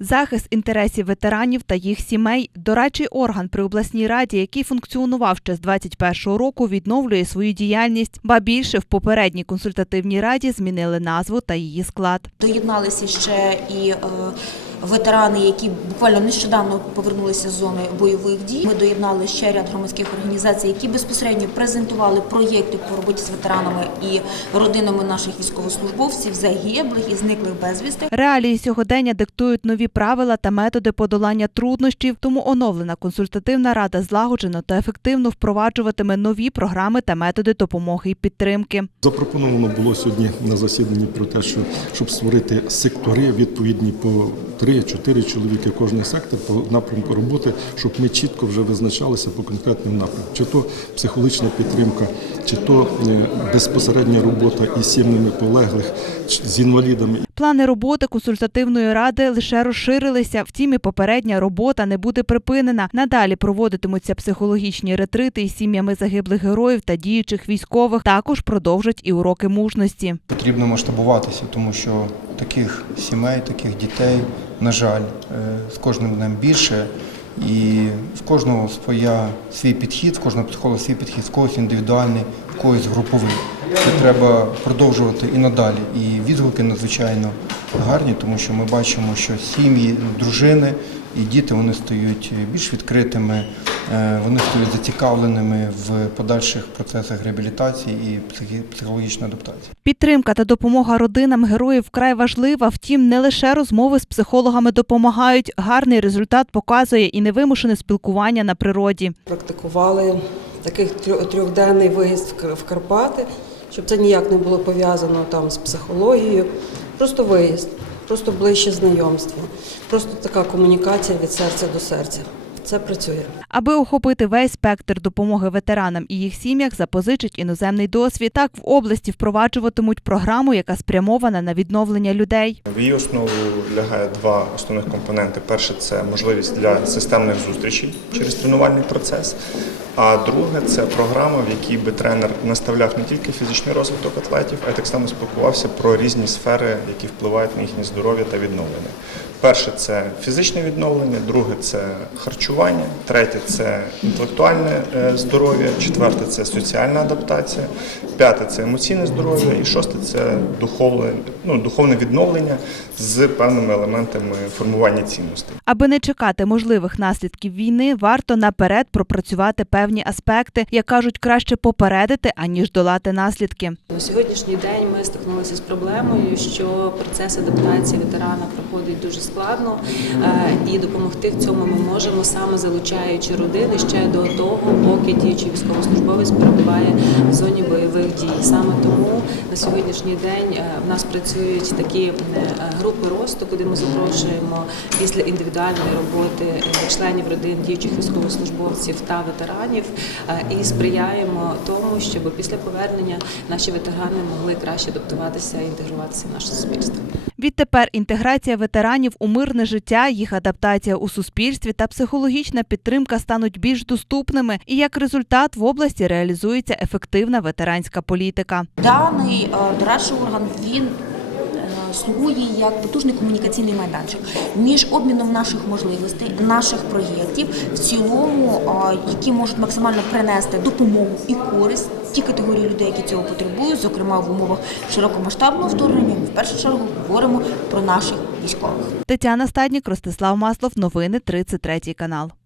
Захист інтересів ветеранів та їх сімей дорадчий орган при обласній раді, який функціонував ще з 21-го року, відновлює свою діяльність. Ба більше в попередній консультативній раді змінили назву та її склад. Доєдналися ще і е, ветерани, які буквально нещодавно повернулися з зони бойових дій. Ми доєднали ще ряд громадських організацій, які безпосередньо презентували проєкти по роботі з ветеранами і родинами наших військовослужбовців, загиблих і зниклих безвісти. Реалії сьогодення диктують нові правила та методи подолання труднощів, тому оновлена консультативна рада злагоджено та ефективно впроваджуватиме нові програми та методи допомоги і підтримки. Запропоновано було сьогодні на засіданні про те, що щоб створити сектори відповідні по 3-4 чоловіки кожний сектор по напрямку роботи, щоб ми чітко вже визначалися по конкретним напрямкам. Чи то психологічна підтримка, чи то е, безпосередня робота із сім'ями полеглих, з інвалідами. Плани роботи консультативної ради лише розширилися. Втім, і попередня робота не буде припинена. Надалі проводитимуться психологічні ретрити із сім'ями загиблих героїв та діючих військових. Також продовжать і уроки мужності. Потрібно масштабуватися, тому що таких сімей, таких дітей, на жаль, е, з кожним днем більше. І в кожного своя свій підхід, в кожного психолога свій підхід, в когось індивідуальний, в когось груповий. Це треба продовжувати і надалі. І відгуки надзвичайно гарні, тому що ми бачимо, що сім'ї, дружини і діти вони стають більш відкритими, е, вони стають зацікавленими в подальших процесах реабілітації і психологічної адаптації. Підтримка та допомога родинам героїв вкрай важлива. Втім, не лише розмови з психологами допомагають. Гарний результат показує і невимушене спілкування на природі. практикували такий трьох- трьохденний виїзд в Карпати, щоб це ніяк не було пов'язано там з психологією. Просто виїзд, просто ближче знайомство, просто така комунікація від серця до серця. Це працює. Аби охопити весь спектр допомоги ветеранам і їх сім'ях, запозичить іноземний досвід. Так в області впроваджуватимуть програму, яка спрямована на відновлення людей. В її основу лягає два основних компоненти. Перше це можливість для системних зустрічей через тренувальний процес. А друге це програма, в якій би тренер наставляв не тільки фізичний розвиток атлетів, а й так само спілкувався про різні сфери, які впливають на їхнє здоров'я та відновлення. Перше це фізичне відновлення, друге це харчування, третє це інтелектуальне е, здоров'я, четверте це соціальна адаптація, п'яте це емоційне здоров'я, і шосте це духовне, ну, духовне відновлення з певними елементами формування цінностей. Аби не чекати можливих наслідків війни, варто наперед пропрацювати певні аспекти, як кажуть, краще попередити аніж долати наслідки. На сьогоднішній день ми стикнулися з проблемою, що процес адаптації ветерана проходить дуже складно, е, і допомогти в цьому ми можемо саме залучаючи родини ще до того, поки діючий військовослужбовець перебуває в зоні бойових дій. Саме тому на сьогоднішній день е, в нас працюють такі е, групи росту, куди ми запрошуємо після індивідуальної роботи членів родин діючих військовослужбовців та ветеранів е, і сприяємо тому, щоб після повернення наші ветерани могли краще адаптуватися і інтегруватися в наше суспільство. Відтепер інтеграція ветеранів у мирне життя, їх адаптація у суспільстві та психологічна підтримка стануть більш доступними. І як результат в області реалізується ефективна ветеранська політика. Даний е, дорадчий орган він слугує як потужний комунікаційний майданчик між обміном наших можливостей, наших проєктів в цілому, які можуть максимально принести допомогу і користь ті категорії людей, які цього потребують, зокрема в умовах широкомасштабного вторгнення. Ми в першу чергу говоримо про наших військових. Тетяна Стаднік, Ростислав Маслов. Новини 33 канал.